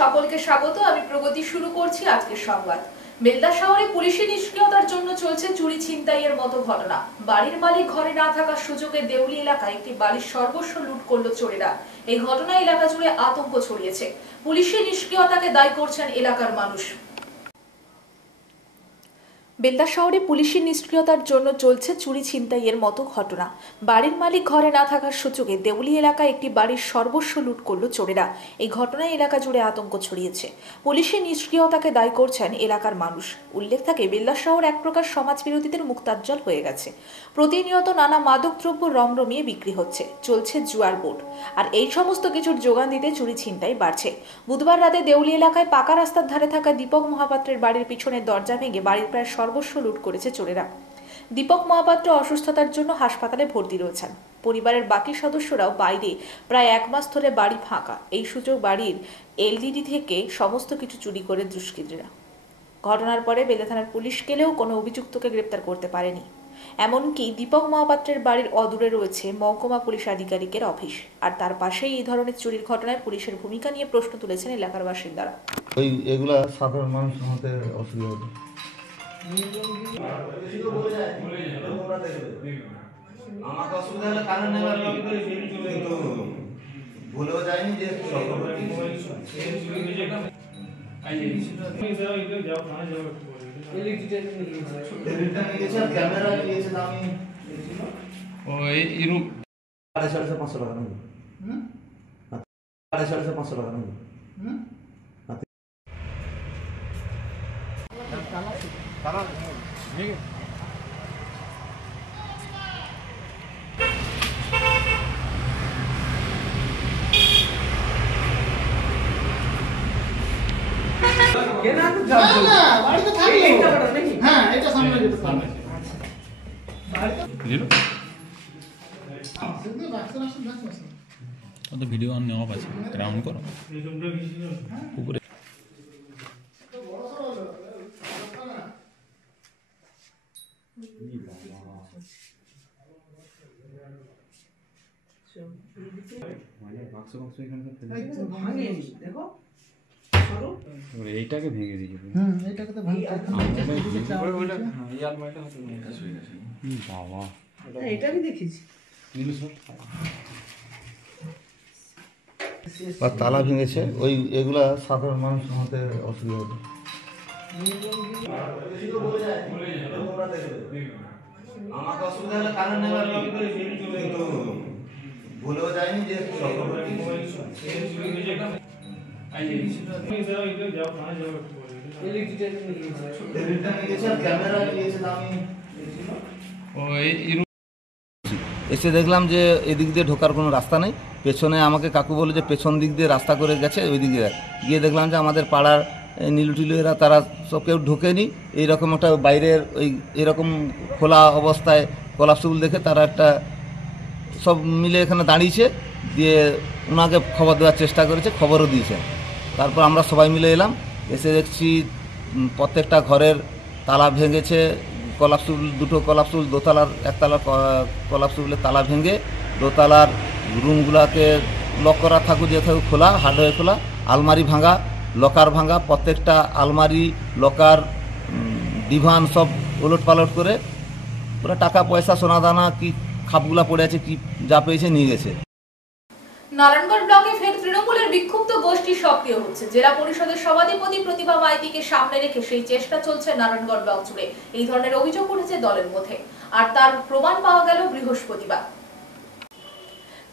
সকলকে স্বাগত। আমি প্রগতি শুরু করছি আজকের সংবাদ। বেলদা শহরে পুলিশের নিষ্ক্রিয়তার জন্য চলছে চুরি ছিনতাইয়ের মতো ঘটনা। বাড়ির মালিক ঘরে না থাকার সুযোগে দেউলি এলাকায় একটি বাড়ির সর্বস্ব লুট করলো চোরেরা। এই ঘটনায় এলাকা জুড়ে আতঙ্ক ছড়িয়েছে। পুলিশের নিষ্ক্রিয়তাকে দায়ী করছেন এলাকার মানুষ। বেলদা শহরে পুলিশের নিষ্ক্রিয়তার জন্য চলছে চুরি ছিনতাইয়ের মতো ঘটনা। বাড়ির মালিক ঘরে না থাকার সুযোগে দেউলি এলাকায় একটি বাড়ির সর্বস্ব লুট করলো চোরেরা। এই ঘটনায় এলাকা জুড়ে আতঙ্ক ছড়িয়েছে। পুলিশের নিষ্ক্রিয়তাকে দায়ী করছেন এলাকার মানুষ। উল্লেখ থাকে, বেলদা শহর এক প্রকার সমাজ বিরোধীদের মুক্তাজ্জল হয়ে গেছে। প্রতিনিয়ত নানা মাদকদ্রব্য রমরমিয়ে বিক্রি হচ্ছে, চলছে জুয়ার বোর্ড। আর এই সমস্ত কিছুর যোগান দিতে চুরি ছিনতাই বাড়ছে। বুধবার রাতে দেউলি এলাকায় পাকা রাস্তার ধারে থাকা দীপক মহাপাত্রের বাড়ির পিছনের দরজা ভেঙে বাড়ির প্রায় সর্বস্ব লুট করেছে চোরেরা। দীপক মহাপাত্র অসুস্থতার জন্য হাসপাতালে ভর্তি রয়েছেন। পরিবারের বাকি সদস্যরাও বাইরে। প্রায় এক মাস ধরে বাড়ি ফাঁকা। এই সুযোগ বাড়ির এলইডি থেকে সমস্ত কিছু চুরি করে দুষ্কৃতীরা। ঘটনার পরে বেলদা থানার পুলিশ গেলেও কোনো অভিযুক্তকে গ্রেপ্তার করতে পারেনি। এমনকি দীপক মহাপাত্রের বাড়ির অদূরে রয়েছে মহকুমা পুলিশ আধিকারিকের অফিস। আর তার পাশেই এই ধরনের চুরির ঘটনায় পুলিশের ভূমিকা নিয়ে প্রশ্ন তুলেছেন এলাকার বাসিন্দারা। এগুলা সাধারণ মানুষের মধ্যে অসুবিধা হবে। আমাকে অসুবিধা হলে কারণ নেবার কিন্তু ভুলেও যায়নি যে ক্যামেরা নিয়েছে দামি 550 টাকা নাকি 550 টাকা নাকি ভিডিও অন নেওয়া আছে রাউন্ড করো উপরে এইটাকে ভেঙে দিয়েছে। বাবা এটা আমি দেখেছি। তালা ভেঙেছে। এগুলা সাধারণ মানুষের মধ্যে অসুবিধা হবে। আমাকে অসুবিধা হলে কারণ নেবার কিন্তু ভুলেও যায়নি যে ক্যামেরা নিয়েছে দামি। এসে দেখলাম যে এদিক দিয়ে ঢোকার কোনো রাস্তা নেই। পেছনে আমাকে কাকু বলে যে পেছন দিক দিয়ে রাস্তা করে গেছে। ওই দিকে গিয়ে দেখলাম যে আমাদের পাড়ার নীলু টিলু এরা তারা সব কেউ ঢোকেনি। এইরকম একটা বাইরের এরকম খোলা অবস্থায় কলাপসুল দেখে তারা একটা সব মিলে এখানে দাঁড়িয়েছে। দিয়ে ওনাকে খবর দেওয়ার চেষ্টা করেছে, খবরও দিয়েছে। তারপর আমরা সবাই মিলে এলাম। এসে দেখছি প্রত্যেকটা ঘরের তালা ভেঙেছে। দুটো কলাপসুল, দোতলার একতলার কলাপসুলের তালা ভেঙে দোতলার রুমগুলোকে লক করা থাকুক যে থাকুক খোলা, হার্ড হয়ে খোলা। আলমারি ভাঙা, লকার ভাঙা, প্রত্যেকটা আলমারি লকার ডিভান সব ওলট পালট করে পুরো টাকা পয়সা সোনাদানা কি খাপগুলা পড়ে আছে কি যা পেয়েছে নিয়ে গেছে। নারায়ণগড় ব্লকে ফের তৃণমূলের বিক্ষুব্ধ গোষ্ঠী সক্রিয় হচ্ছে। জেলা পরিষদের সভাধিপতি প্রতিভা মাইতিকে সামনে রেখে সেই চেষ্টা চলছে নারায়ণগড় ব্লক জুড়ে। এই ধরনের অভিযোগ উঠেছে দলের মধ্যে, আর তার প্রমাণ পাওয়া গেল বৃহস্পতিবার।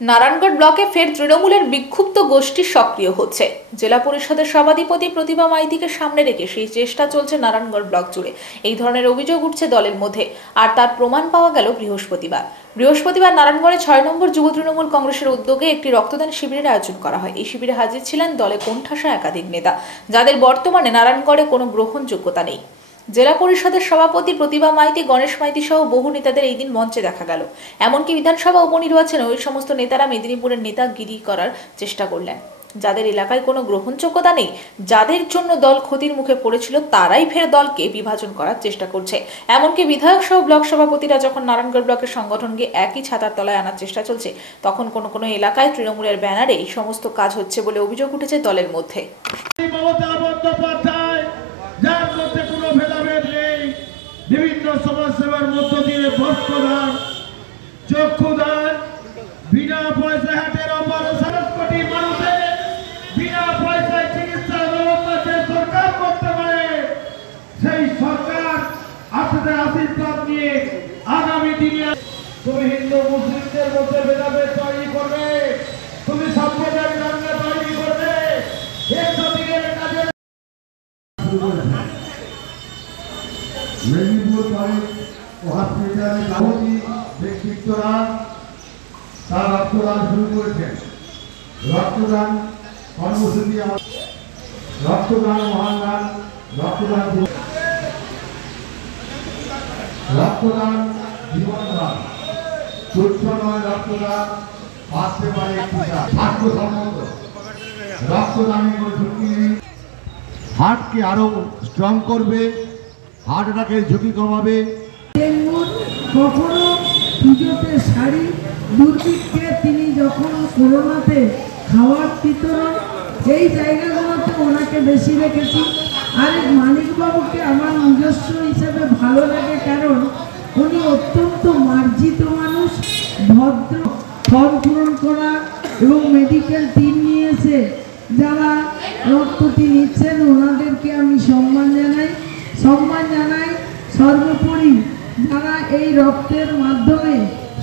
নারায়ণগড় ব্লকে ফের তৃণমূলের বিক্ষুব্ধ গোষ্ঠী সক্রিয় হচ্ছে। জেলা পরিষদের সভাধিপতি প্রতিভা মাইতিকে সামনে রেখে সেই চেষ্টা চলছে নারায়ণগড় ব্লক জুড়ে। এই ধরনের অভিযোগ উঠছে দলের মধ্যে, আর তার প্রমাণ পাওয়া গেল বৃহস্পতিবার নারায়ণগড়ে 6 নম্বর যুব তৃণমূল কংগ্রেসের উদ্যোগে একটি রক্তদান শিবিরের আয়োজন করা হয়। এই শিবিরে হাজির ছিলেন দলে কোণঠাসা একাধিক নেতা, যাদের বর্তমানে নারায়ণগড়ে কোনো গ্রহণযোগ্যতা নেই। জেলা পরিষদের সভাপতি প্রতিভা মাইতি, গণেশ মাইতি সহ বহু নেতাদের এই দিন মঞ্চে দেখা গেল। এমনকি বিধানসভা উপনির্বাচনে ওই সমস্ত নেতারা মেদিনীপুরের নেতাগিরি করার চেষ্টা করলেন। যাদের এলাকায় কোনো গ্রহণযোগ্যতা নেই, যাদের জন্য দল ক্ষতির মুখে পড়েছিল, তারাই ফের দলকে বিভাজন করার চেষ্টা করছে। এমনকি বিধায়ক সহ ব্লক সভাপতিরা যখন নারায়ণগড় ব্লকের সংগঠনকে একই ছাতার তলায় আনার চেষ্টা চলছে, তখন কোনো কোনো এলাকায় তৃণমূলের ব্যানারে এই সমস্ত কাজ হচ্ছে বলে অভিযোগ উঠেছে দলের মধ্যে। যার মধ্যে কোনো ভেদাভেদ নেই, বিভিন্ন সমাজসেবার মধ্য দিয়ে বস্ত্রদান, চক্ষুদান, বিনা পয়সায় হাটের অপারেশন, কোটি মানুষের বিনা পয়সায় চিকিৎসা ব্যবস্থা যে সরকার করতে পারে, সেই সরকার আপনাদের আশীর্বাদ নিয়ে আগামী দিনে তুমি হিন্দু মুসলিমদের মধ্যে ভেদাভেদ তৈরি করবে, তুমি সাম্প্রদায়িক দাঙ্গা তৈরি করবে, একদিনের কাজে মেদিনীপুর কলেজ ও হসপিটালে যাবতীয় ব্যক্তিত্বরা তার রক্তদান শুরু করেছেন। রক্তদান কর্মসূচি, রক্তদান মহাদান, রক্তদান রক্তদান জীবনদান, তুচ্ছ নয় রক্তদান, বাঁচতে পারে স্বাস্থ্যসম্মত রক্তদানের কোনো ঝুঁকি নেই। হার্টকে আরো স্ট্রং করবে, হার্ট অ্যাটাকের ঝুঁকি কমাবে। কখনো পুজোতে শাড়ি, দুর্ভিক্ষে তিনি যখন করোনাতে খাওয়ার বিতরণ, এই জায়গাগুলোতে ওনাকে বেশি রেখেছি। আর মানিকবাবুকে আমার নিজস্ব হিসাবে ভালো লাগে, কারণ উনি অত্যন্ত মার্জিত মানুষ, ভদ্র। ফর্ম পূরণ করা এবং মেডিকেল টিম নিয়ে এসে যারা রক্তটি নিচ্ছেন ওনাদেরকে আমি সম্মান জানাই। সর্বোপরি যারা এই রক্তের মাধ্যমে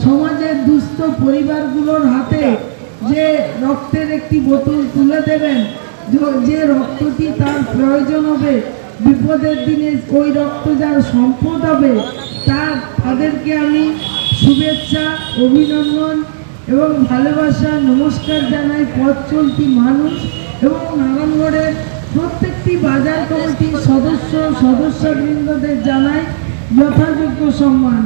সমাজের দুস্থ পরিবারগুলোর হাতে যে রক্তের একটি বোতল তুলে দেবেন, যে রক্তটি তার প্রয়োজন হবে, বিপদের দিনে ওই রক্ত যার সম্পদ হবে, তাদেরকে আমি শুভেচ্ছা, অভিনন্দন এবং ভালোবাসা, নমস্কার জানাই। পথ চলতি মানুষ এবং নারায়ণগড়ের প্রত্যেকটি বাজার কমিটির সদস্যবৃন্দদের জানাই যথাযোগ্য সম্মান।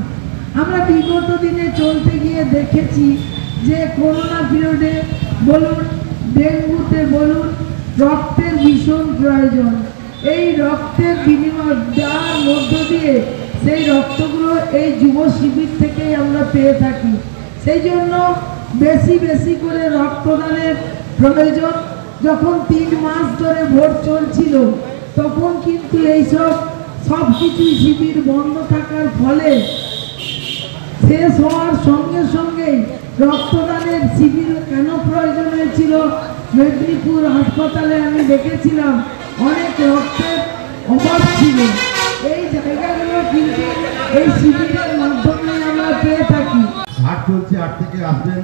আমরা বিগত দিনে চলতে গিয়ে দেখেছি যে করোনা পিরিয়ডে বলুন, ডেঙ্গুতে বলুন, রক্তের ভীষণ প্রয়োজন। এই রক্তের বিনিময় দেওয়ার মধ্য দিয়ে সেই রক্তগুলো এই যুব শিবির থেকেই আমরা পেয়ে থাকি। সেই জন্য বেশি বেশি করে রক্তদানের প্রয়োজন। যখন 3 মাস ধরে ভোট চলছিল, তখন কিন্তু এইসব সব কিছুই শিবির বন্ধ থাকার ফলে শেষ হওয়ার সঙ্গে সঙ্গেই রক্তদানের শিবির কেন প্রয়োজন হয়েছিল, মেদিনীপুর হাসপাতালে আমি দেখেছিলাম অনেক রক্তের অভাব ছিল। এই জায়গাগুলো কিন্তু এই শিবিরের মাধ্যমে আমরা পেয়ে থাকি। হাট চলছে, 8 থেকে আসবেন,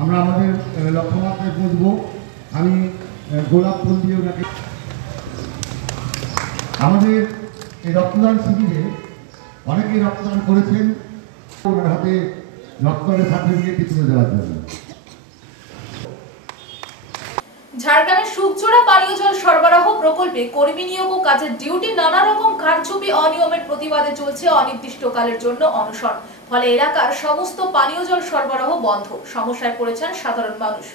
আমরা আমাদের লক্ষ্যমাত্রায় পৌঁছবো। আমি গোলাপ ফুল দিয়ে ওনাকে আমাদের এই রক্তদান শিবিরে অনেকেই রক্তদান করেছেন, ওনার হাতে রক্তদানের সার্টিফিকেটটি তুলে দেওয়ার জন্য। ঝাড়গ্রামের সুখজোড়া পানীয় জল সরবরাহ প্রকল্পে কর্মী নিয়োগ ও কাজের ডিউটি নানা রকম কারচুপি অনিয়মের প্রতিবাদে চলছে অনির্দিষ্টকালের জন্য অনশন। ফলে এলাকার সমস্ত পানীয় জল সরবরাহ বন্ধ, সমস্যায় পড়েছেন সাধারণ মানুষ।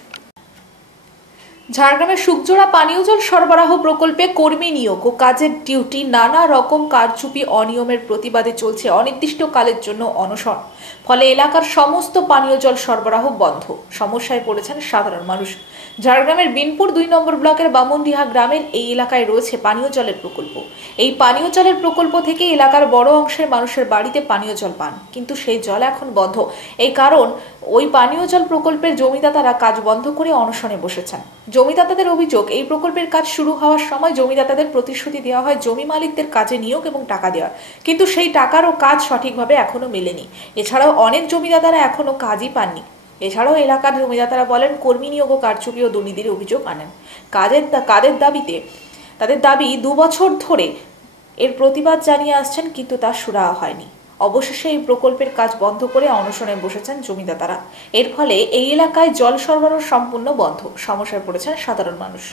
ঝাড়গ্রামের সুখজোড়া পানীয় জল সরবরাহ প্রকল্পে কর্মী নিয়োগ ও কাজের ডিউটি নানা রকম কারচুপি অনিয়মের প্রতিবাদে চলছে অনির্দিষ্টকালের জন্য অনশন। ফলে এলাকার সমস্ত পানীয় জল সরবরাহ বন্ধ, সমস্যায় পড়েছেন সাধারণ মানুষ। ঝাড়গ্রামের বিনপুর 2 নম্বর ব্লকের বামুনডিহা গ্রামের এই এলাকায় রয়েছে পানীয় জলের প্রকল্প। এই পানীয় জলের প্রকল্প থেকে এলাকার বড় অংশের মানুষের বাড়িতে পানীয় জল পান, কিন্তু সেই জল এখন বন্ধ। এই কারণ ওই পানীয় জল প্রকল্পের জমিদাতারা কাজ বন্ধ করে অনশনে বসেছেন। জমিদাতাদের অভিযোগ, এই প্রকল্পের কাজ শুরু হওয়ার সময় জমিদাতাদের প্রতিশ্রুতি দেওয়া হয় জমি মালিকদের কাজে নিয়োগ এবং টাকা দেওয়ার, কিন্তু সেই টাকারও কাজ সঠিকভাবে এখনো মেলেনি। এছাড়াও অনেক জমিদাতারা এখনো কাজই পাননি। এছাড়াও এলাকার জমিদাতারা বলেন কর্মী নিয়োগ ও কারচুপি ও দুর্নীতির অভিযোগ আনেন। তাদের দাবি 2 বছর ধরে এর প্রতিবাদ জানিয়ে আসছেন, কিন্তু তা সুরাহা হয়নি। অবশেষে এই প্রকল্পের কাজ বন্ধ করে অনশনে বসেছেন জমিদাতারা। এর ফলে এই এলাকায় জল সরবরাহ সম্পূর্ণ বন্ধ, সমস্যায় পড়েছেন সাধারণ মানুষ।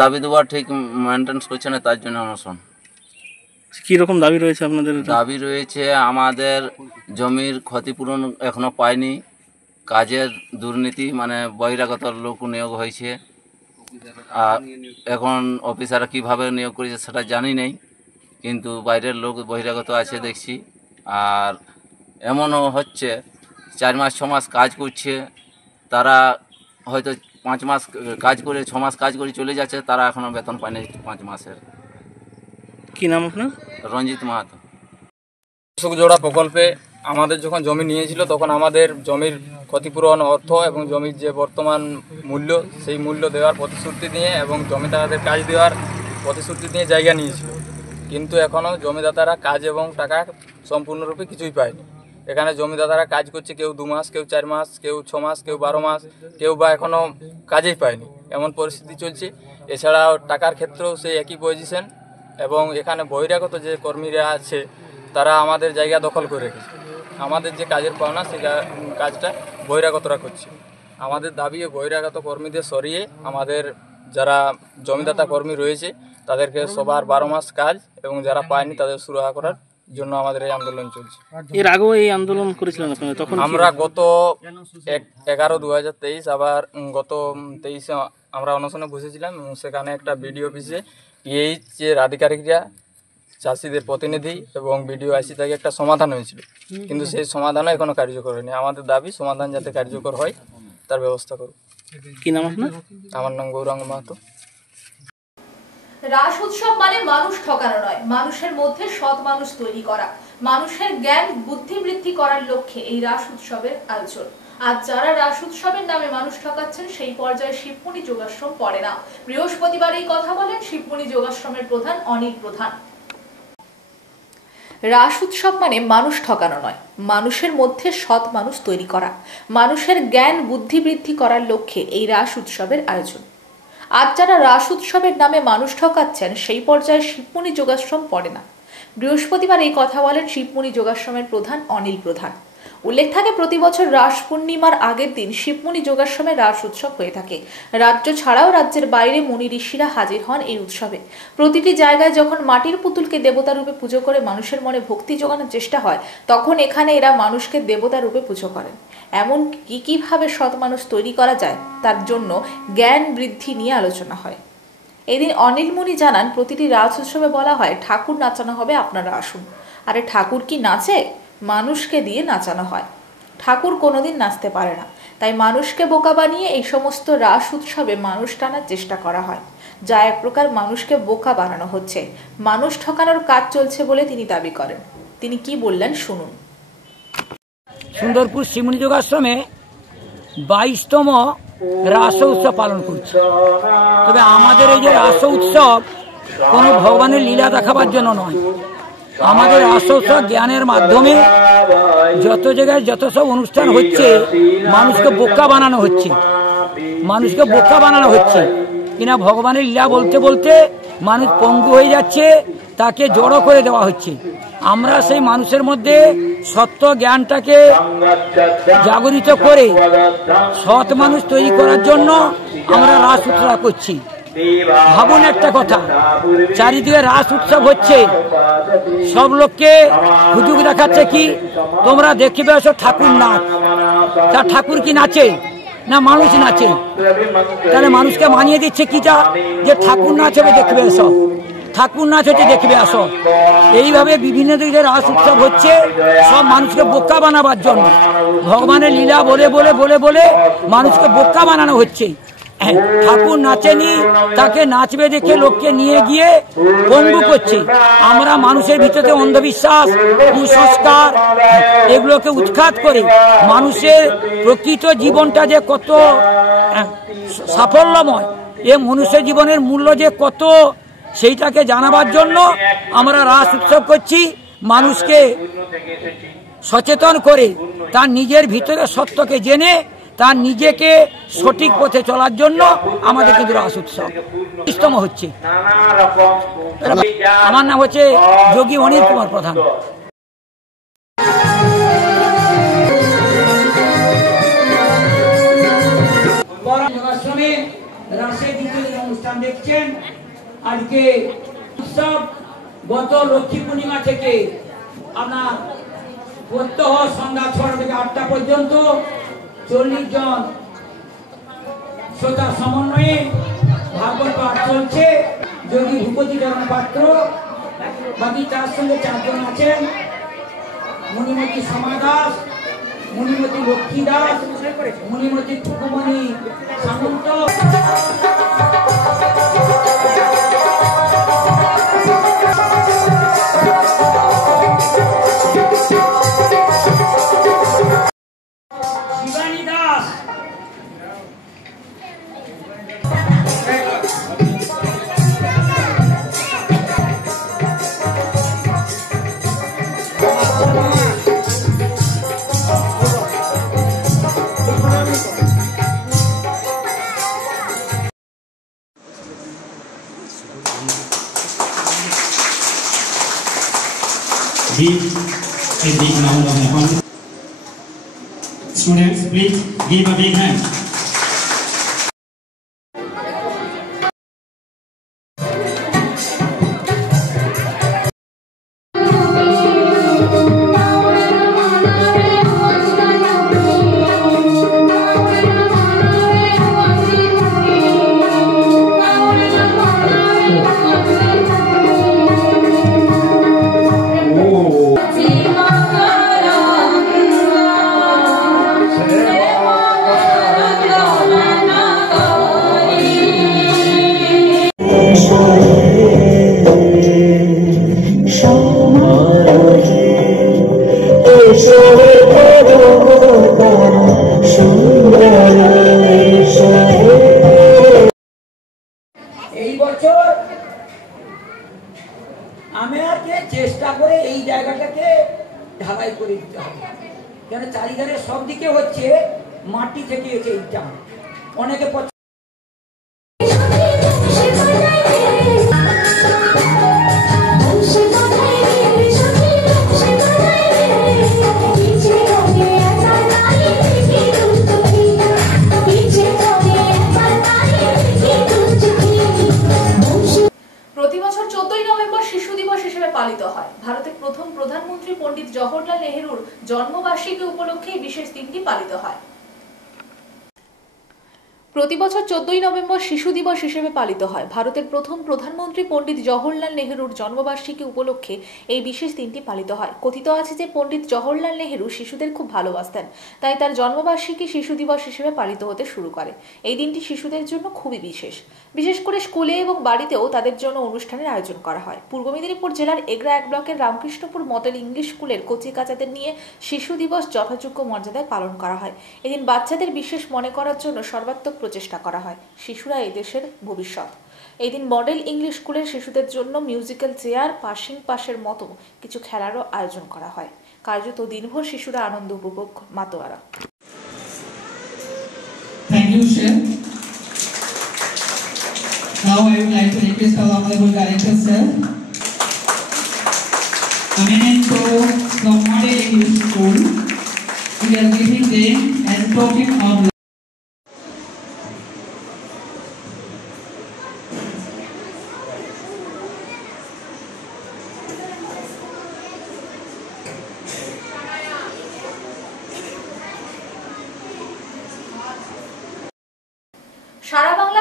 দাবি দেওয়া ঠিক মেনটেন্স করছে না, তার জন্য অনশন। কি রকম দাবি রয়েছে আপনাদের? দাবি রয়েছে আমাদের জমির ক্ষতিপূরণ এখনো পায়নি, কাজের দুর্নীতি মানে বহিরাগত লোক নিয়োগ হয়েছে, আর এখন অফিসাররা কিভাবে নিয়োগ করেছে সেটা জানি নেই, কিন্তু বাইরের লোক বহিরাগত আছে দেখছি। আর এমনও হচ্ছে 4 মাস 6 মাস কাজ করছে, তারা হয়তো 5 মাস কাজ করে 6 মাস কাজ করে চলে যাচ্ছে, তারা এখনও বেতন পায়নি 5 মাসের। কি নাম আপনার? রঞ্জিত মাহাতো। কৃষক জোড়া প্রকল্পে আমাদের যখন জমি নিয়েছিল তখন আমাদের জমির ক্ষতিপূরণ অর্থ এবং জমির যে বর্তমান মূল্য সেই মূল্য দেওয়ার প্রতিশ্রুতি নিয়ে এবং জমিদাতাদের কাজ দেওয়ার প্রতিশ্রুতি নিয়ে জায়গা নিয়েছিল, কিন্তু এখনও জমিদাতারা কাজ এবং টাকা সম্পূর্ণরূপে কিছুই পায়নি। এখানে জমিদাতারা কাজ করছে, কেউ 2 মাস, কেউ 4 মাস, কেউ 6 মাস, কেউ 12 মাস, কেউ বা এখনও কাজেই পায়নি, এমন পরিস্থিতি চলছে। এছাড়াও টাকার ক্ষেত্রেও সেই একই পজিশন, এবং এখানে বহিরাগত যে কর্মীরা আছে তারা আমাদের জায়গা দখল করে রেখেছে। আমাদের যে কাজের পাওনা সেই কাজটা বহিরাগতরা করছে। আমাদের দাবি বহিরাগত কর্মীদের সরিয়ে আমাদের যারা জমিদাতা কর্মী রয়েছে তাদেরকে সবার 12 মাস কাজ এবং যারা পায়নি তাদের সুরাহা করার জন্য আমাদের এই আন্দোলন চলছে। এর আগেও এই আন্দোলন করেছিলেন আপনারা? তখন আমরা গত 11/2023 আবার গত 23-এ আমরা অনশনে বসেছিলাম, এবং সেখানে একটা বিডিও অফিসে পিএইচ-এর আধিকারিকরা, চাষিদের প্রতিনিধি এবং বিডিও আইসি থেকে একটা সমাধান হয়েছিল, কিন্তু সেই সমাধানও এখনো কার্যকর হয়নি। আমাদের দাবি সমাধান যাতে কার্যকর হয় তার ব্যবস্থা করুন। কি নাম আপনার? আমার নাম গৌরাঙ্গ মাহাতো। রাস উৎসব মানে মানুষ ঠকানো নয়, মানুষের মধ্যে সৎ মানুষ তৈরি করা, মানুষের জ্ঞান বুদ্ধি বৃদ্ধি করার লক্ষ্যে এই রাস উৎসবের আয়োজন। আজ যারা রাস উৎসবের নামে মানুষ ঠকাচ্ছেন সেই পর্যায়ে শিবমণি যোগাশ্রম পড়ে না। বৃহস্পতিবার এই কথা বলেন শিবমণি যোগাশ্রমের প্রধান অনিল প্রধান। রাস উৎসব মানে মানুষ ঠকানো নয়, মানুষের মধ্যে সৎ মানুষ তৈরি করা, মানুষের জ্ঞান বুদ্ধি বৃদ্ধি করার লক্ষ্যে এই রাস উৎসবের আয়োজন। আজ যারা রাস উৎসবের নামে মানুষ ঠকাচ্ছেন সেই পর্যায়ে শিবমণি যোগাশ্রম পড়ে না। বৃহস্পতিবার এই কথা বলেন শিবমণি যোগাশ্রমের প্রধান অনিল প্রধান। উল্লেখ থাকে, প্রতি বছর রাস পূর্ণিমার আগের দিন শিবমণি যোগাশ্রমে রাস উৎসব হয়ে থাকে। রাজ্য ছাড়াও রাজ্যের বাইরে মুনি ঋষিরা হাজির হন এই উৎসবে। প্রতিটি জায়গায় যখন মাটির পুতুলকে দেবতা রূপে পুজো করে মানুষের মনে ভক্তি জোগানোর চেষ্টা হয়, তখন এখানে এরা মানুষকে দেবতা রূপে পুজো করেন। এমন কিভাবে সৎ মানুষ তৈরি করা যায় তার জন্য জ্ঞান বৃদ্ধি নিয়ে আলোচনা হয়। এদিন অনিল মুনি জানান, প্রতিটি রাস উৎসবে বলা হয় ঠাকুর নাচানো হবে, আপনারা আসুন। আরে ঠাকুর কি নাচে? মানুষকে দিয়ে নাচানো হয়। ঠাকুর কোনোদিন নাচতে পারে না, তাই মানুষকে বোকা বানিয়ে এই সমস্ত রাস উৎসবে মানুষ টানার চেষ্টা করা হয়, যা এক প্রকার মানুষকে বোকা বানানো হচ্ছে। মানুষ ঠকানোর কাজ চলছে বলে তিনি দাবি করেন। তিনি কি বললেন শুনুন। সুন্দরপুর শিবমণি যোগাশ্রমে 22তম রাস উৎসব পালন করছে। তবে আমাদের এই যে রাস উৎসব কোনো ভগবানের লীলা দেখাবার জন্য নয়, আমাদের রাস উৎসব জ্ঞানের মাধ্যমে যত জায়গায় যত সব অনুষ্ঠান হচ্ছে মানুষকে বোকা বানানো হচ্ছে, মানুষকে বোকা বানানো হচ্ছে কিনা ভগবানের লীলা বলতে বলতে মানুষ পঙ্গু হয়ে যাচ্ছে, তাকে জড়ো করে দেওয়া হচ্ছে। আমরা সেই মানুষের মধ্যে সত্য জ্ঞানটাকে জাগরিত করে সৎ মানুষ তৈরি করার জন্য আমরা রাস উৎসব করছি। ভাবুন একটা কথা, চারিদিকে রাস উৎসব হচ্ছে, সব লোককে হুজুগ দেখাচ্ছে কি তোমরা দেখবে এসো ঠাকুর নাচ। তা ঠাকুর কি নাচে না মানুষ নাচে? তাহলে মানুষকে মানিয়ে দিচ্ছে কিটা যে ঠাকুর নাচ হবে দেখবে এসো, ঠাকুর নাচ হচ্ছে দেখবে আসো। এইভাবে বিভিন্ন দিকে রাস উৎসব হচ্ছে সব মানুষকে বোকা বানাবার জন্য। ভগবানের লীলা বলে বলে বলে বলে মানুষকে বোকা বানানো হচ্ছে। ঠাকুর নাচেনি, তাকে নাচবে দেখে লোককে নিয়ে গিয়ে পঙ্গু করছে। আমরা মানুষের ভিতরে অন্ধবিশ্বাস, কুসংস্কার এগুলোকে উৎখাত করে মানুষের প্রকৃত জীবনটা যে কত সাফল্যময়, এ মনুষ্য জীবনের মূল্য যে কত, সেইটাকে জানাবার জন্য আমরা রাস উৎসব করছি। মানুষকে সচেতন করে তার নিজের ভিতরে সত্যকে জেনে তার নিজেকে সঠিক পথে চলার জন্য আমাদের কিন্তু রাস উৎসব ইষ্টম হচ্ছে। আমার নাম হচ্ছে যোগী অনিল কুমার প্রধান। রাসের দ্বিতীয় অনুষ্ঠান দেখছেন। আজকে উৎসব গত লক্ষ্মী পূর্ণিমা থেকে আপনার প্রত্যহ সন্ধ্যা 6টা থেকে 8টা পর্যন্ত 40 জন শ্রোতার সমন্বয়ে ভাগবত পাঠ চলছে। যোগী ভূপতি চরণ পাত্র, বাকি তার সঙ্গে 4 জন আছেন, মণিমতি সমা দাস, মণিমতি লক্ষ্মী দাস, মণিমতি টুকুমণি সামন্ত। A big round of applause. Students, please give a big hand. এই বছর আমাকে চেষ্টা করে এই জায়গাটাকে ঢালাই করে দিতে হবে, কেন চারিধারে সব দিকে হচ্ছে মাটি থেকে এসে এইটা অনেকে পালিত হয়। ভারতের প্রথম প্রধানমন্ত্রী পণ্ডিত জওহরলাল নেহেরুর জন্মবার্ষিকী উপলক্ষে এই বিশেষ দিনটি পালিত হয়। প্রতি বছর 14ই নভেম্বর শিশু দিবস হিসেবে পালিত হয়। ভারতের প্রথম প্রধানমন্ত্রী পণ্ডিত জওহরলাল নেহেরুর জন্মবার্ষিকী উপলক্ষে এই বিশেষ দিনটি পালিত হয়। কথিত আছে যে পণ্ডিত জওহরলাল নেহেরু শিশুদের খুব ভালোবাসতেন, তাই তার জন্মবার্ষিকী শিশু দিবস হিসেবে পালিত হতে শুরু করে। এই দিনটি শিশুদের জন্য খুবই বিশেষ করে স্কুলে এবং বাড়িতেও তাদের জন্য অনুষ্ঠানের আয়োজন করা হয়। পূর্ব মেদিনীপুর জেলার এগরা 1 ব্লকের রামকৃষ্ণপুর মডেল ইংলিশ স্কুলের কচি কাচাদের নিয়ে শিশু দিবস যথাযোগ্য মর্যাদায় পালন করা হয়। এদিন বাচ্চাদের বিশেষ মনে করার জন্য সর্বাত্মক প্রচেষ্টা করা হয়। শিশুরা এই দেশের ভবিষ্যৎ। এই দিন মডেল ইংলিশ স্কুলের শিশুদের জন্য মিউজিক্যাল চেয়ার, পাসিং পাসের মতো কিছু খেলারও আয়োজন করা হয়। কার্যত দিনভর শিশুরা আনন্দ উপভোগ মাতোয়ারা। Thank you, Chef. Now I would like to request our honorable director, sir. A memento from Model English School. We are giving them a token of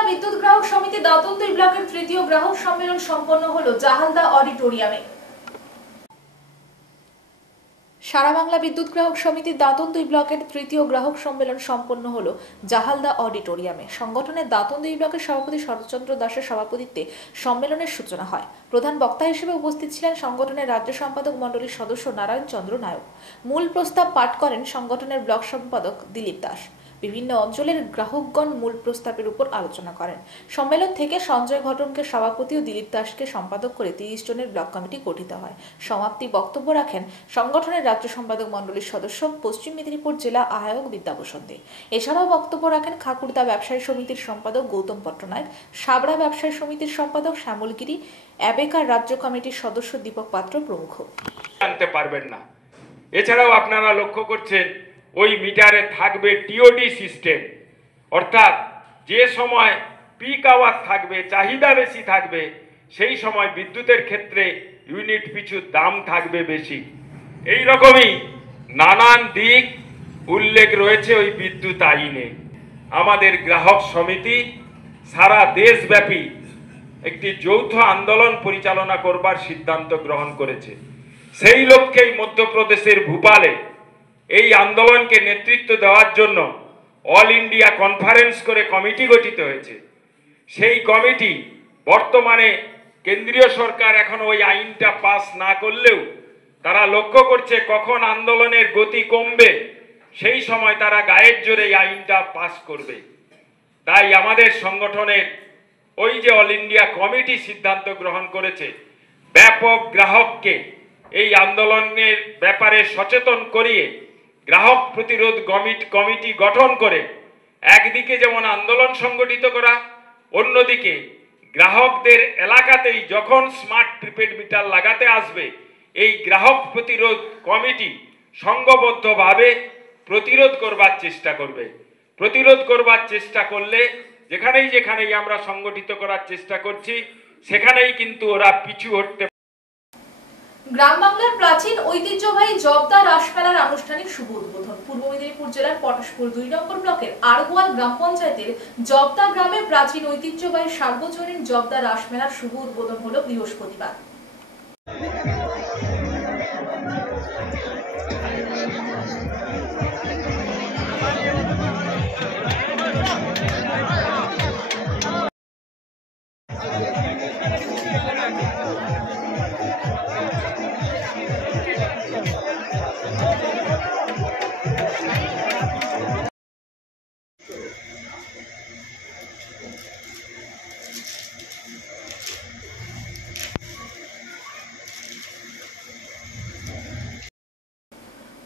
বিদ্যুৎ গ্রাহক সমিতি দাঁতন 2 ব্লকের তৃতীয় গ্রাহক সম্মেলন সম্পন্ন হলো জাহালদা অডিটোরিয়ামে। সারা বাংলা বিদ্যুৎ গ্রাহক সমিতির দাঁতন 2 ব্লকের তৃতীয় গ্রাহক সম্মেলন সম্পন্ন হলো জাহালদা অডিটোরিয়ামে। সংগঠনের দাঁতন 2 ব্লকের সভাপতি শরৎচন্দ্র দাসের সভাপতিত্বে সম্মেলনের সূচনা হয়। প্রধান বক্তা হিসেবে উপস্থিত ছিলেন সংগঠনের রাজ্য সম্পাদক মণ্ডলীর সদস্য নারায়ণ চন্দ্র নায়ক। মূল প্রস্তাব পাঠ করেন সংগঠনের ব্লক সম্পাদক দিলীপ দাস। বিভিন্ন অঞ্চলের গ্রাহকগণ মূল প্রস্তাবের উপর আলোচনা করেন। সম্মেলন থেকে সঞ্জয় ঘটককে সভাপতি ও দিলীপ দাসকে সম্পাদক করে 30 জনের ব্লক কমিটি গঠিত হয়। সমাপ্তি বক্তব্য রাখেন সংগঠনের রাজ্য সম্পাদক মণ্ডলীর সদস্য পশ্চিম মেদিনীপুর জেলা আহ্বায়ক বিদ্যাভূষণ দে। এছাড়াও বক্তব্য রাখেন খাকুড়দা ব্যবসায়ী সমিতির সম্পাদক গৌতম পট্টনায়ক, সাবড়া ব্যবসায়ী সমিতির সম্পাদক শ্যামলগিরি, অ্যাবেকার রাজ্য কমিটির সদস্য দীপক পাত্র প্রমুখ। জানতে পারবেন না। এছাড়াও আপনারা লক্ষ্য করছেন ওই মিটারে থাকবে টিওডি সিস্টেম, অর্থাৎ যে সময় পিক আওয়ার থাকবে, চাহিদা বেশি থাকবে, সেই সময় বিদ্যুতের ক্ষেত্রে ইউনিট পিছু দাম থাকবে বেশি। এই রকমই নানান দিক উল্লেখ রয়েছে ওই বিদ্যুৎ আইনে। আমাদের গ্রাহক সমিতি সারা দেশব্যাপী একটি যৌথ আন্দোলন পরিচালনা করবার সিদ্ধান্ত গ্রহণ করেছে। সেই লক্ষ্যেই মধ্যপ্রদেশের ভোপালে এই আন্দোলনকে নেতৃত্ব দেওয়ার জন্য অল ইন্ডিয়া কনফারেন্স করে কমিটি গঠিত হয়েছে। সেই কমিটি বর্তমানে কেন্দ্রীয় সরকার এখন ওই আইনটা পাস না করলেও তারা লক্ষ্য করছে কখন আন্দোলনের গতি কমবে, সেই সময় তারা গায়ের জোরে এই আইনটা পাস করবে। তাই আমাদের সংগঠনের ওই যে অল ইন্ডিয়া কমিটি সিদ্ধান্ত গ্রহণ করেছে ব্যাপক গ্রাহককে এই আন্দোলনের ব্যাপারে সচেতন করিয়ে গ্রাহক প্রতিরোধ কমিটি গঠন করে একদিকে যেমন আন্দোলন সংগঠিত করা, অন্যদিকে গ্রাহকদের এলাকাতেই যখন স্মার্ট প্রিপেড মিটার লাগাতে আসবে এই গ্রাহক প্রতিরোধ কমিটি সংঘবদ্ধভাবে প্রতিরোধ করবার চেষ্টা করবে। প্রতিরোধ করবার চেষ্টা করলে যেখানেই আমরা সংগঠিত করার চেষ্টা করছি সেখানেই কিন্তু ওরা পিছু হটতে। গ্রাম বাংলার প্রাচীন ঐতিহ্যবাহী জবদা রাসমেলার আনুষ্ঠানিক শুভ উদ্বোধন। পূর্ব মেদিনীপুর জেলার পটাশপুর 2 নম্বর ব্লকের আরগোয়াল গ্রাম পঞ্চায়েতের জবদা গ্রামে প্রাচীন ঐতিহ্যবাহী সার্বজনীন জবদা রাসমেলার শুভ উদ্বোধন হলো বৃহস্পতিবার।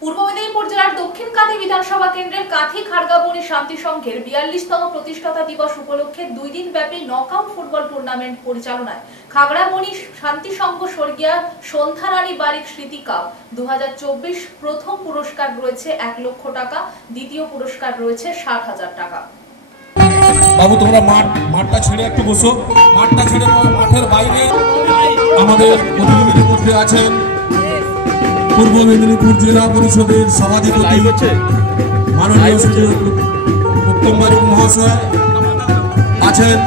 পূর্ব মেদিনীপুর জেলার দক্ষিণ কাঁথি বিধানসভা কেন্দ্রের কাঁথি খাড়গাবনি শান্তি সংঘের 42তম প্রতিষ্ঠাতা দিবস উপলক্ষে 2 দিন ব্যাপী নকআউট ফুটবল টুর্নামেন্ট পরিচালনায় খাগড়াবনি শান্তি সংঘ স্বর্গীয়া সন্ধ্যারানী বারিক স্মৃতি কাপ 2024 প্রথম পুরস্কার রয়েছে 1 লক্ষ টাকা, দ্বিতীয় পুরস্কার রয়েছে 60,000 টাকা। বাবু তোমরা মাঠটা ছেড়ে একটু বসো, মাঠটা ছেড়ে মাঠের বাইরে আমাদের প্রতিনিধির মধ্যে আছেন পূর্ব মেদিনীপুর জেলা পরিষদের সভাধিপতি মাননীয় শ্রী উত্তম বারিক মহাশয় আছেন,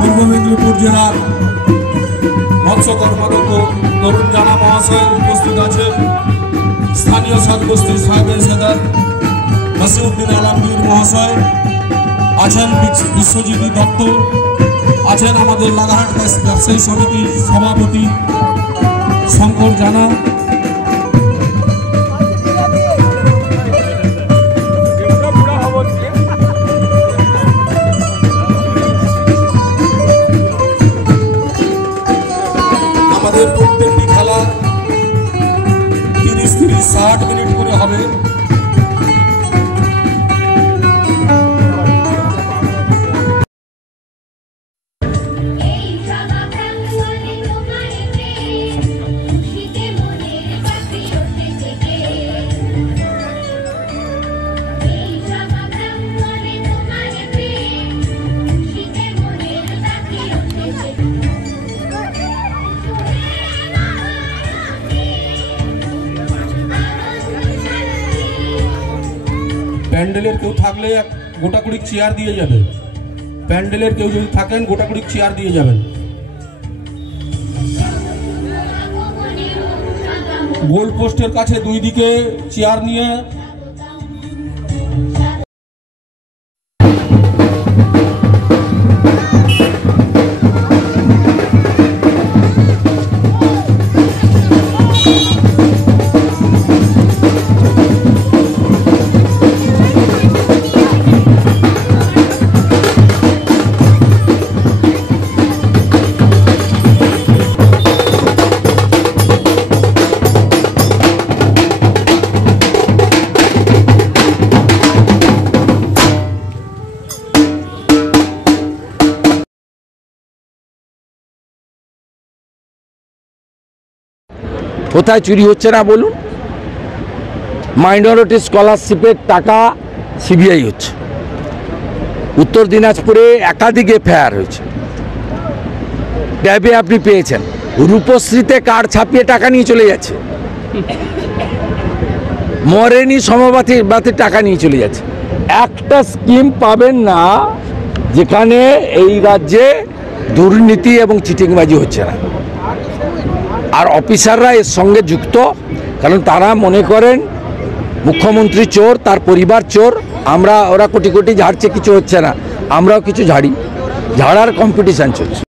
পূর্ব মেদিনীপুর জেলার মৎস্য কর্মাধ্যক্ষ তরুণ জানা মহাশয় উপস্থিত আছেন, স্থানীয় সাতবস্তির সাহেবের সেদার নাসিরউদ্দিন আলমগীর মহাশয় আছেন, বিশ্বজিৎ দত্ত আছেন, আমাদের লাগাহাট ব্যবসায়ী সমিতির সভাপতি শঙ্কর জানা, আমাদের প্রত্যেকটি খেলা 30-60 মিনিট করে হবে। প্যান্ডেলের কেউ থাকলে গোটা কুড়ি চেয়ার দিয়ে যাবে। প্যান্ডেলের কেউ যদি থাকেন গোটাগুড়ি চেয়ার দিয়ে যাবেন। গোল পোস্টের কাছে দুই দিকে চেয়ার নিয়ে কোথায় চুরি হচ্ছে না বলুন? মাইনরিটি স্কলারশিপের টাকা সিবিআই হচ্ছে, উত্তর দিনাজপুরে একাধিক এফআইআর হয়েছে, ট্যাবে আপনি পেয়েছেন। রূপশ্রীতে কার্ড ছাপিয়ে টাকা নিয়ে চলে যাচ্ছে, মরেনি সমবাতির টাকা নিয়ে চলে যাচ্ছে। একটা স্কিম পাবেন না যেখানে এই রাজ্যে দুর্নীতি এবং চিটিংবাজি হচ্ছে না। আর অফিসাররা এর সঙ্গে যুক্ত, কারণ তারা মনে করেন মুখ্যমন্ত্রী চোর, তার পরিবার চোর, ওরা কোটি কোটি ঝাড়ছে, কিছু হচ্ছে না, আমরাও কিছু ঝাড়ি, ঝাড়ার কম্পিটিশন চলছে।